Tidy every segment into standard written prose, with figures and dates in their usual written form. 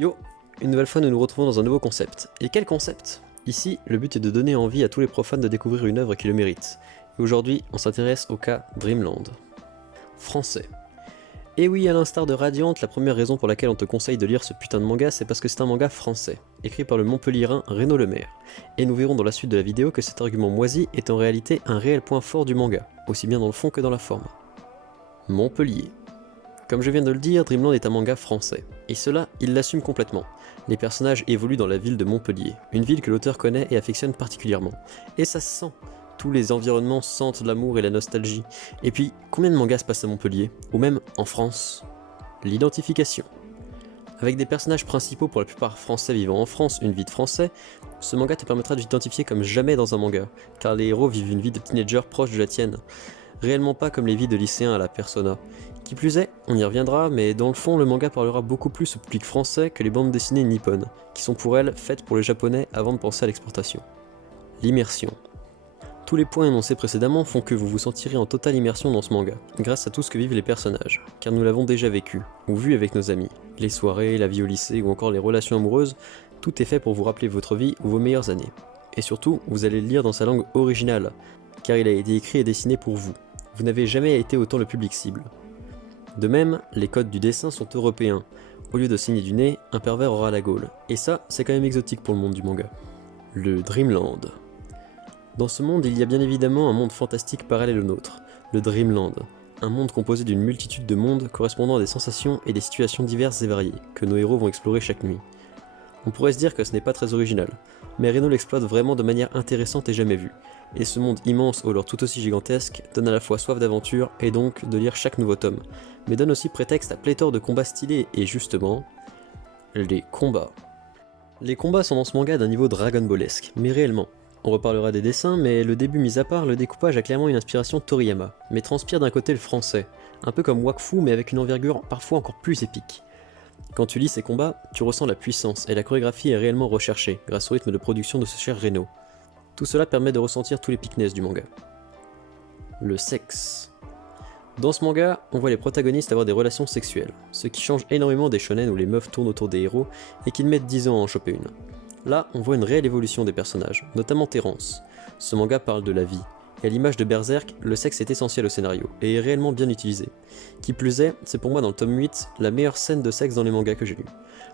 Yo, une nouvelle fois nous nous retrouvons dans un nouveau concept. Et quel concept? Ici, le but est de donner envie à tous les profanes de découvrir une œuvre qui le mérite. Et aujourd'hui, on s'intéresse au cas Dreamland. Français. Et oui, à l'instar de Radiant, la première raison pour laquelle on te conseille de lire ce putain de manga, c'est parce que c'est un manga français, écrit par le Montpelliérain Renaud Lemaire. Et nous verrons dans la suite de la vidéo que cet argument moisi est en réalité un réel point fort du manga, aussi bien dans le fond que dans la forme. Montpellier. Comme je viens de le dire, Dreamland est un manga français, et cela, il l'assume complètement. Les personnages évoluent dans la ville de Montpellier, une ville que l'auteur connaît et affectionne particulièrement. Et ça se sent. Tous les environnements sentent l'amour et la nostalgie. Et puis, combien de mangas se passent à Montpellier, ou même en France? L'identification. Avec des personnages principaux pour la plupart français vivant en France, une vie de français, ce manga te permettra de t'identifier comme jamais dans un manga, car les héros vivent une vie de teenager proche de la tienne. Réellement pas comme les vies de lycéens à la Persona. Qui plus est, on y reviendra, mais dans le fond le manga parlera beaucoup plus au public français que les bandes dessinées nippones, qui sont pour elles faites pour les japonais avant de penser à l'exportation. L'immersion. Tous les points énoncés précédemment font que vous vous sentirez en totale immersion dans ce manga, grâce à tout ce que vivent les personnages, car nous l'avons déjà vécu, ou vu avec nos amis. Les soirées, la vie au lycée ou encore les relations amoureuses, tout est fait pour vous rappeler votre vie ou vos meilleures années. Et surtout, vous allez le lire dans sa langue originale, car il a été écrit et dessiné pour vous. Vous n'avez jamais été autant le public cible. De même, les codes du dessin sont européens. Au lieu de saigner du nez, un pervers aura la gaule. Et ça, c'est quand même exotique pour le monde du manga. Le Dreamland. Dans ce monde, il y a bien évidemment un monde fantastique parallèle au nôtre, le Dreamland. Un monde composé d'une multitude de mondes correspondant à des sensations et des situations diverses et variées, que nos héros vont explorer chaque nuit. On pourrait se dire que ce n'est pas très original, mais Renaud l'exploite vraiment de manière intéressante et jamais vue. Et ce monde immense au lore tout aussi gigantesque donne à la fois soif d'aventure et donc de lire chaque nouveau tome, mais donne aussi prétexte à pléthore de combats stylés et justement, les combats. Les combats sont dans ce manga d'un niveau Dragon Ballesque, mais réellement. On reparlera des dessins, mais le début mis à part, le découpage a clairement une inspiration Toriyama, mais transpire d'un côté le français, un peu comme Wakfu mais avec une envergure parfois encore plus épique. Quand tu lis ces combats, tu ressens la puissance et la chorégraphie est réellement recherchée grâce au rythme de production de ce cher Renaud. Tout cela permet de ressentir tous les piqueness du manga. Le sexe. Dans ce manga, on voit les protagonistes avoir des relations sexuelles, ce qui change énormément des shonen où les meufs tournent autour des héros et qu'ils mettent 10 ans à en choper une. Là, on voit une réelle évolution des personnages, notamment Terence. Ce manga parle de la vie, et à l'image de Berserk, le sexe est essentiel au scénario, et est réellement bien utilisé. Qui plus est, c'est pour moi dans le tome 8, la meilleure scène de sexe dans les mangas que j'ai lus.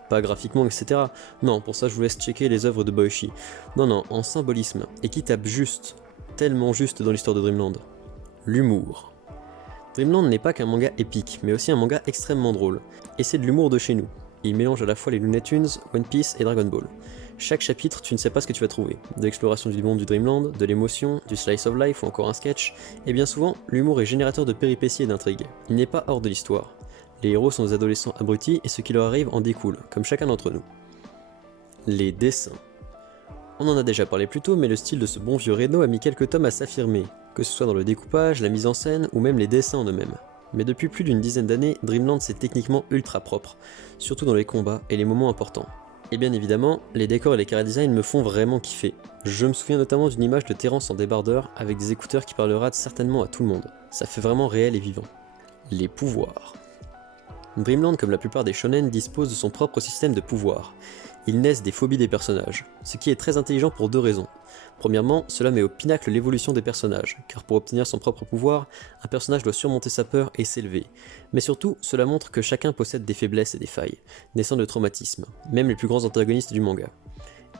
Pas graphiquement, etc. Non, pour ça je vous laisse checker les œuvres de Boichi. Non, en symbolisme, et qui tape juste, tellement juste dans l'histoire de Dreamland. L'humour. Dreamland n'est pas qu'un manga épique, mais aussi un manga extrêmement drôle, et c'est de l'humour de chez nous. Il mélange à la fois les Looney Tunes, One Piece et Dragon Ball. Chaque chapitre, tu ne sais pas ce que tu vas trouver. De l'exploration du monde du Dreamland, de l'émotion, du slice of life ou encore un sketch, et bien souvent, l'humour est générateur de péripéties et d'intrigues. Il n'est pas hors de l'histoire. Les héros sont des adolescents abrutis et ce qui leur arrive en découle, comme chacun d'entre nous. Les dessins. On en a déjà parlé plus tôt, mais le style de ce bon vieux Renaud a mis quelques tomes à s'affirmer, que ce soit dans le découpage, la mise en scène ou même les dessins en eux-mêmes. Mais depuis plus d'une dizaine d'années, Dreamland c'est techniquement ultra propre, surtout dans les combats et les moments importants. Et bien évidemment, les décors et les chara-design me font vraiment kiffer. Je me souviens notamment d'une image de Terence en débardeur avec des écouteurs qui parlera certainement à tout le monde. Ça fait vraiment réel et vivant. Les pouvoirs. Dreamland, comme la plupart des shonen, dispose de son propre système de pouvoirs. Ils naissent des phobies des personnages, ce qui est très intelligent pour deux raisons. Premièrement, cela met au pinacle l'évolution des personnages, car pour obtenir son propre pouvoir, un personnage doit surmonter sa peur et s'élever. Mais surtout, cela montre que chacun possède des faiblesses et des failles, naissant de traumatismes, même les plus grands antagonistes du manga.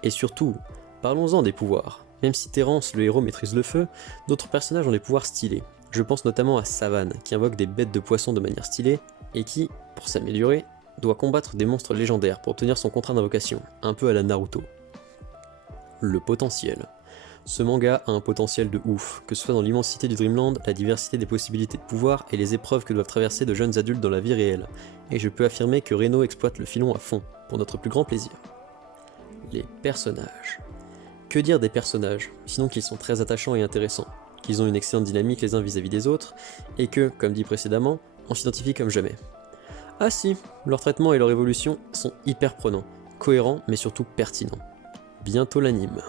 Et surtout, parlons-en des pouvoirs. Même si Terence, le héros, maîtrise le feu, d'autres personnages ont des pouvoirs stylés. Je pense notamment à Savane, qui invoque des bêtes de poisson de manière stylée, et qui, pour s'améliorer, doit combattre des monstres légendaires pour obtenir son contrat d'invocation, un peu à la Naruto. Le potentiel. Ce manga a un potentiel de ouf, que ce soit dans l'immensité du Dreamland, la diversité des possibilités de pouvoir et les épreuves que doivent traverser de jeunes adultes dans la vie réelle. Et je peux affirmer que Renaud exploite le filon à fond, pour notre plus grand plaisir. Les personnages. Que dire des personnages, sinon qu'ils sont très attachants et intéressants, qu'ils ont une excellente dynamique les uns vis-à-vis des autres, et que, comme dit précédemment, on s'identifie comme jamais. Ah si, leur traitement et leur évolution sont hyper prenants, cohérents mais surtout pertinents. Bientôt l'anime.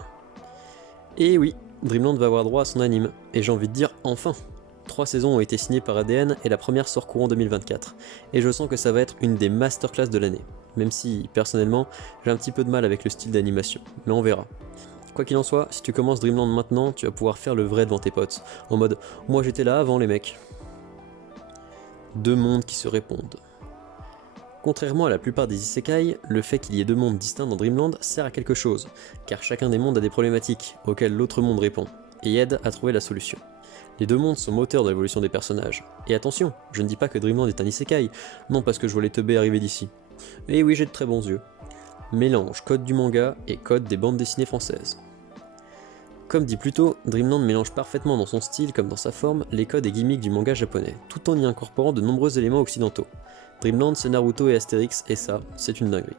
Et oui, Dreamland va avoir droit à son anime, et j'ai envie de dire enfin. 3 saisons ont été signées par ADN et la première sort courant 2024, et je sens que ça va être une des masterclass de l'année. même si, personnellement, j'ai un petit peu de mal avec le style d'animation, mais on verra. Quoi qu'il en soit, si tu commences Dreamland maintenant, tu vas pouvoir faire le vrai devant tes potes, en mode « moi j'étais là avant les mecs ». Deux mondes qui se répondent. Contrairement à la plupart des isekai, le fait qu'il y ait deux mondes distincts dans Dreamland sert à quelque chose, car chacun des mondes a des problématiques, auxquelles l'autre monde répond, et aide à trouver la solution. Les deux mondes sont moteurs de l'évolution des personnages. Et attention, je ne dis pas que Dreamland est un isekai, non parce que je vois les teubés arriver d'ici. Et oui, j'ai de très bons yeux. Mélange code du manga et code des bandes dessinées françaises. Comme dit plus tôt, Dreamland mélange parfaitement dans son style comme dans sa forme les codes et gimmicks du manga japonais, tout en y incorporant de nombreux éléments occidentaux. Dreamland, c'est Naruto et Astérix, et ça, c'est une dinguerie.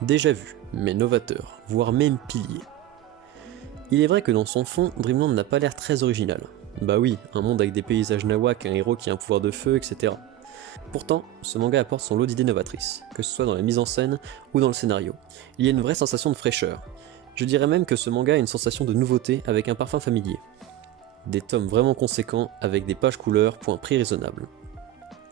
Déjà vu, mais novateur, voire même pilier. Il est vrai que dans son fond, Dreamland n'a pas l'air très original. Bah oui, un monde avec des paysages nawak, un héros qui a un pouvoir de feu, etc. Pourtant, ce manga apporte son lot d'idées novatrices, que ce soit dans la mise en scène ou dans le scénario. Il y a une vraie sensation de fraîcheur. Je dirais même que ce manga a une sensation de nouveauté avec un parfum familier. Des tomes vraiment conséquents avec des pages couleurs pour un prix raisonnable.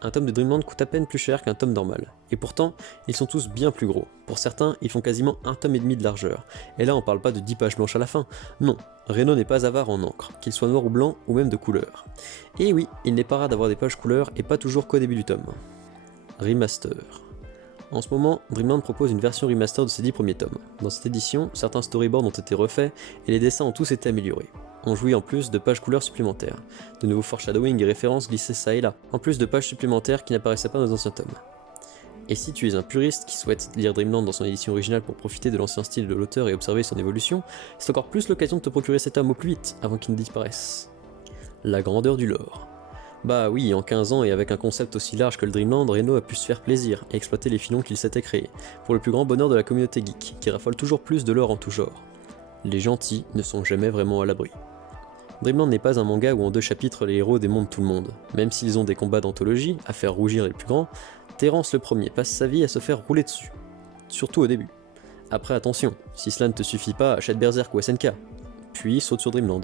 Un tome de Dreamland coûte à peine plus cher qu'un tome normal, et pourtant, ils sont tous bien plus gros. Pour certains, ils font quasiment un tome et demi de largeur, et là on parle pas de 10 pages blanches à la fin, non, Reno n'est pas avare en encre, qu'il soit noir ou blanc, ou même de couleur. Et oui, il n'est pas rare d'avoir des pages couleurs, et pas toujours qu'au début du tome. Remaster. En ce moment, Dreamland propose une version remaster de ses 10 premiers tomes. Dans cette édition, certains storyboards ont été refaits, et les dessins ont tous été améliorés. On jouit en plus de pages couleurs supplémentaires, de nouveaux foreshadowing et références glissées ça et là, en plus de pages supplémentaires qui n'apparaissaient pas dans les anciens tomes. Et si tu es un puriste qui souhaite lire Dreamland dans son édition originale pour profiter de l'ancien style de l'auteur et observer son évolution, c'est encore plus l'occasion de te procurer cet tome au plus vite, avant qu'il ne disparaisse. La grandeur du lore. Bah oui, en 15 ans et avec un concept aussi large que le Dreamland, Reno a pu se faire plaisir et exploiter les filons qu'il s'était créés, pour le plus grand bonheur de la communauté geek, qui raffole toujours plus de lore en tout genre. Les gentils ne sont jamais vraiment à l'abri. Dreamland n'est pas un manga où en 2 chapitres les héros démontent tout le monde. Même s'ils ont des combats d'anthologie, à faire rougir les plus grands, Terence le premier passe sa vie à se faire rouler dessus. Surtout au début. Après attention, si cela ne te suffit pas, achète Berserk ou SNK. Puis saute sur Dreamland.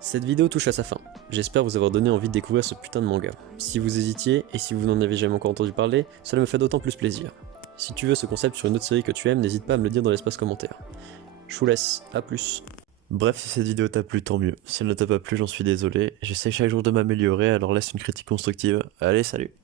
Cette vidéo touche à sa fin. J'espère vous avoir donné envie de découvrir ce putain de manga. Si vous hésitiez, et si vous n'en avez jamais encore entendu parler, cela me fait d'autant plus plaisir. Si tu veux ce concept sur une autre série que tu aimes, n'hésite pas à me le dire dans l'espace commentaire. Je vous laisse, à plus. Bref, si cette vidéo t'a plu, tant mieux. Si elle ne t'a pas plu, j'en suis désolé. J'essaie chaque jour de m'améliorer, alors laisse une critique constructive. Allez, salut!